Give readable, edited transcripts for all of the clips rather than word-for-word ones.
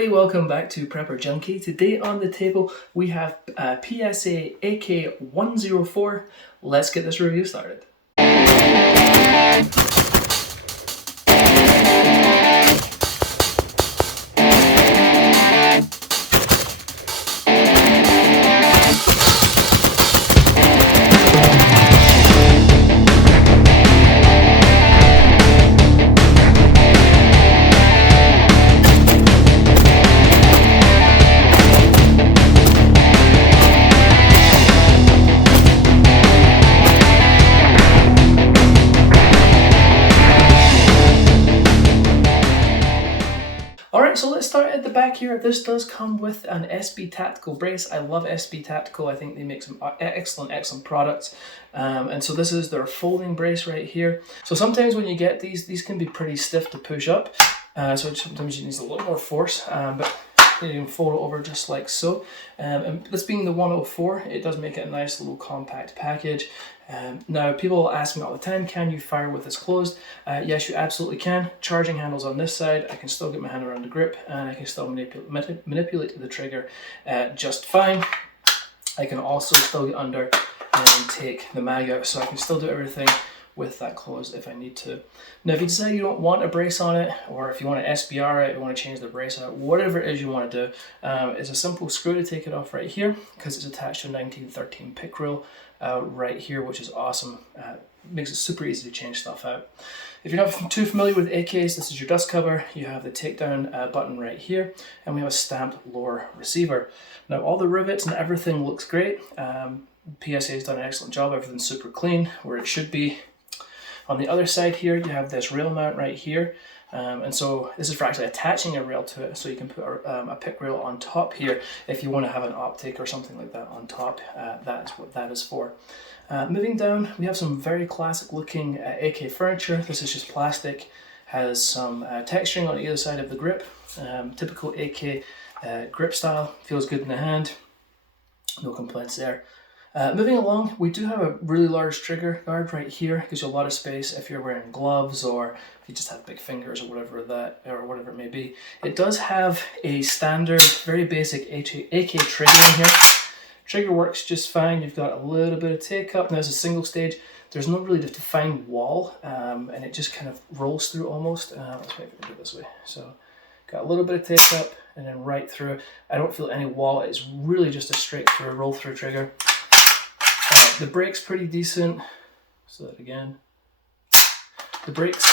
everybody, welcome back to Prepper Junkie. Today on the table we have PSA AK-104. Let's get this review started. Alright, so let's start at the back here. This does come with an SB Tactical brace. I love SB Tactical. I think they make some excellent products. And so this is their folding brace right here. So sometimes when you get these can be pretty stiff to push up. So sometimes you need a little more force, but you can fold it over just like so. And this being the 104, it does make it a nice little compact package. Now, people ask me all the time, can you fire with this closed? Yes, you absolutely can. Charging handles on this side, I can still get my hand around the grip and I can still manipulate the trigger just fine. I can also still get under and take the mag out, so I can still do everything with that closed if I need to. Now, if you decide you don't want a brace on it, or if you want to SBR it, you want to change the brace out, whatever it is you want to do, it's a simple screw to take it off right here because it's attached to a 1913 pick reel right here, which is awesome. Makes it super easy to change stuff out. If you're not too familiar with AKs, this is your dust cover. You have the takedown button right here, and we have a stamped lower receiver. Now, all the rivets and everything looks great. PSA has done an excellent job. Everything's super clean where it should be. On the other side here, you have this rail mount right here. And so this is for actually attaching a rail to it, so you can put a pick rail on top here if you want to have an optic or something like that on top. That's what that is for. Moving down, we have some very classic looking AK furniture. This is just plastic, has some texturing on either side of the grip. Typical AK grip style, feels good in the hand, no complaints there. Moving along, we do have a really large trigger guard right here. Gives you a lot of space if you're wearing gloves or if you just have big fingers or whatever it may be. It does have a standard, very basic AK trigger in here. Trigger works just fine. You've got a little bit of take up. Now it's a single stage. There's no really defined wall, and it just kind of rolls through almost. Let's maybe do it this way. So got a little bit of take up and then right through. I don't feel any wall. It's really just a straight through roll through trigger. The brake's pretty decent. So that again. The brakes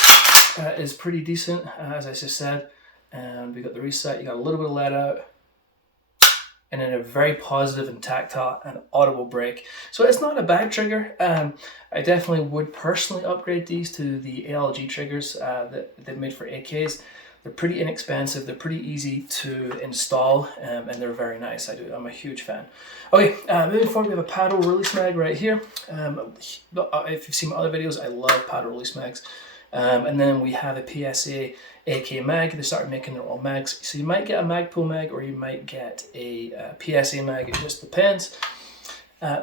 is pretty decent, as I just said. And we got the reset. You got a little bit of let out, and then a very positive and tactile and audible brake. So it's not a bad trigger. I definitely would personally upgrade these to the ALG triggers that they've made for AKs. They're pretty inexpensive, they're pretty easy to install, and they're very nice. I'm a huge fan. Okay, moving forward, we have a paddle release mag right here. If you've seen my other videos, I love paddle release mags. And then we have a PSA AK mag. They started making their own mags. So you might get a Magpul mag or you might get a PSA mag, it just depends.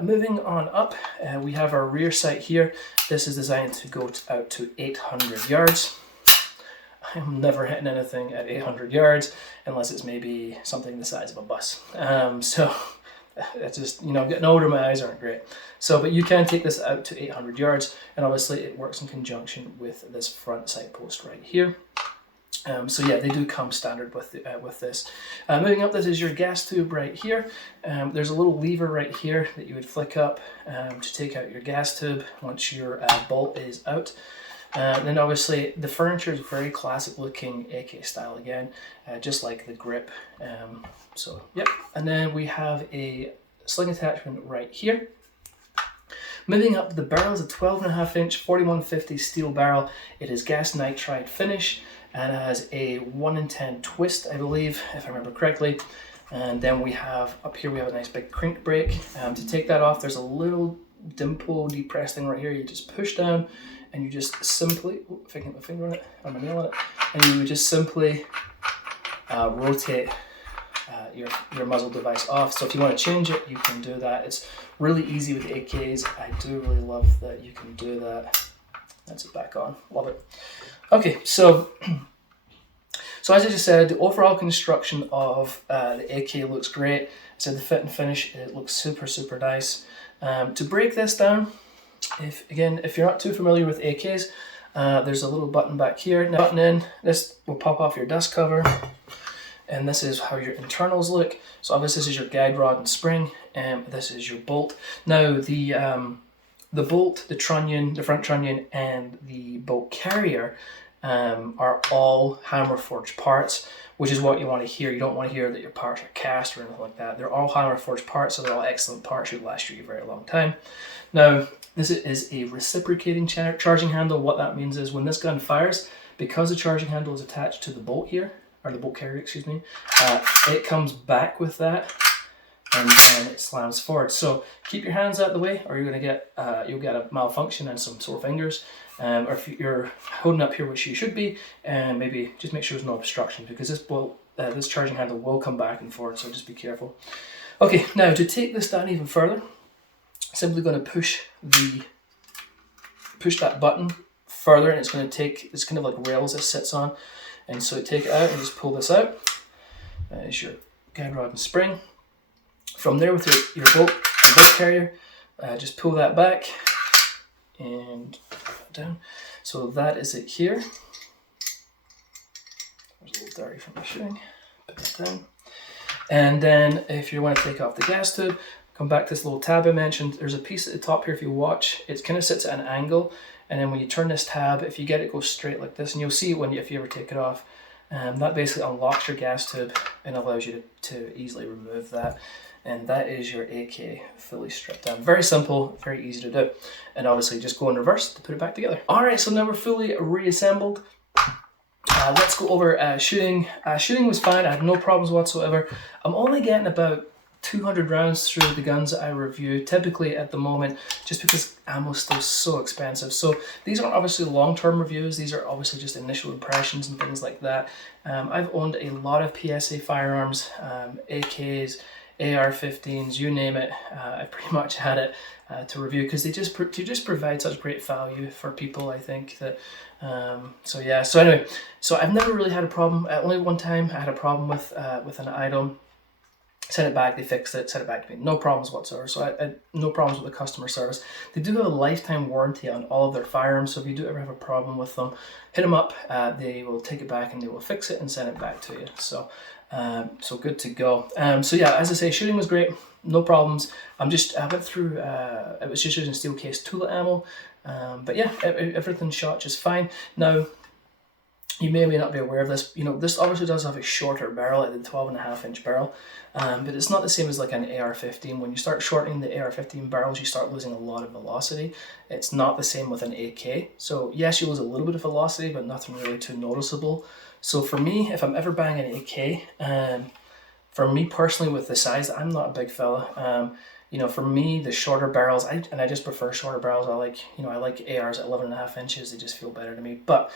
Moving on up, we have our rear sight here. This is designed to go out to 800 yards. I'm never hitting anything at 800 yards unless it's maybe something the size of a bus. So that's just, I'm getting older, my eyes aren't great. So, but you can take this out to 800 yards, and obviously it works in conjunction with this front sight post right here. So yeah, they do come standard with this. Moving up, this is your gas tube right here. There's a little lever right here that you would flick up to take out your gas tube once your bolt is out. Then obviously the furniture is very classic looking AK style again, just like the grip. So yep, and then we have a sling attachment right here. Moving up, the barrel is a 12.5 inch 4150 steel barrel. It is gas nitride finish and has a 1 in 10 twist, I believe, if I remember correctly. And then we have up here, we have a nice big crank brake. To take that off, there's a little dimple depressed thing right here. You just push down and you just simply, if I can get my finger on it, or my nail on it, and you would just simply rotate your muzzle device off. So if you want to change it, you can do that. It's really easy with AKs. I do really love that you can do that. That's it back on. Love it. Okay, so So as I just said, the overall construction of the AK looks great. So the fit and finish, it looks super, super nice. To break this down, if you're not too familiar with AKs, there's a little button back here. Now, button in, this will pop off your dust cover, and this is how your internals look. So obviously this is your guide rod and spring, and this is your bolt. Now the bolt, the trunnion, the front trunnion, and the bolt carrier are all hammer forged parts, which is what you want to hear. You don't want to hear that your parts are cast or anything like that. They're all hammer forged parts, so they're all excellent parts. Should last you a very long time. Now, this is a reciprocating charging handle. What that means is when this gun fires, because the charging handle is attached to the bolt here, or the bolt carrier, excuse me, it comes back with that, and then it slams forward. So keep your hands out of the way, or you're gonna get you'll get a malfunction and some sore fingers. Or if you're holding up here, which you should be, and maybe just make sure there's no obstruction, because this bolt, this charging handle will come back and forward. So just be careful. Okay, now to take this down even further, simply going to push that button further, and it's going to take, it's kind of like rails it sits on, and so take it out and just pull this out. There's your guide rod and spring. From there with your bolt carrier, just pull that back and down. So that is it here. There's a little dirty from the shooting. Put that down. And then if you want to take off the gas tube, come back to this little tab I mentioned. There's a piece at the top here if you watch. It kind of sits at an angle, and then when you turn this tab, if you get it go straight like this, and you'll see when if you ever take it off, that basically unlocks your gas tube and allows you to easily remove that. And that is your AK fully stripped down. Very simple, very easy to do. And obviously just go in reverse to put it back together. All right, so now we're fully reassembled. Let's go over shooting. Shooting was fine, I had no problems whatsoever. I'm only getting about 200 rounds through the guns that I review, typically at the moment, just because ammo is still so expensive. So these aren't obviously long-term reviews, these are obviously just initial impressions and things like that. I've owned a lot of PSA firearms, AKs, AR-15s, you name it. I pretty much had it to review, because they just provide such great value for people, I think. That so yeah, so anyway, so I've never really had a problem. Only one time I had a problem with an item. Sent it back, they fixed it, sent it back to me. No problems whatsoever. So I no problems with the customer service. They do have a lifetime warranty on all of their firearms, so if you do ever have a problem with them, hit them up. They will take it back and they will fix it and send it back to you. So so good to go. So yeah, as I say, shooting was great, no problems. I went through, it was just using steel case toolet ammo, but yeah, everything shot just fine. Now, you may or may not be aware of this. You know, this obviously does have a shorter barrel, like the 12.5-inch barrel, but it's not the same as like an AR-15. When you start shortening the AR-15 barrels, you start losing a lot of velocity. It's not the same with an AK. So yes, you lose a little bit of velocity, but nothing really too noticeable. So for me, if I'm ever buying an AK, for me personally, with the size, I'm not a big fella. You know, for me, the shorter barrels, I just prefer shorter barrels. I like ARs at 11.5 inches. They just feel better to me. But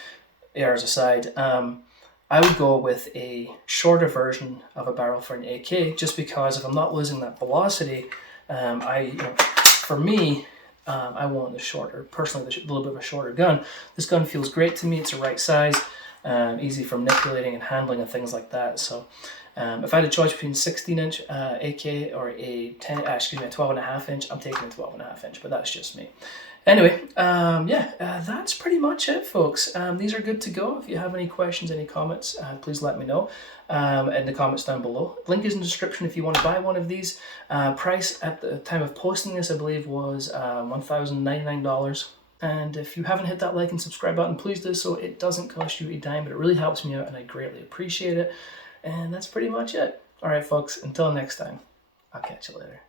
ARs aside, I would go with a shorter version of a barrel for an AK, just because if I'm not losing that velocity, for me, I want the shorter, personally, a little bit of a shorter gun. This gun feels great to me. It's the right size, easy for manipulating and handling and things like that. So if I had a choice between 16-inch AK or a 12.5-inch, I'm taking a 12.5-inch, but that's just me. Anyway, that's pretty much it, folks. These are good to go. If you have any questions, any comments, please let me know in the comments down below. Link is in the description if you want to buy one of these. Price at the time of posting this, I believe, was $1,099. And if you haven't hit that like and subscribe button, please do so. It doesn't cost you a dime, but it really helps me out, and I greatly appreciate it. And that's pretty much it. All right, folks, until next time, I'll catch you later.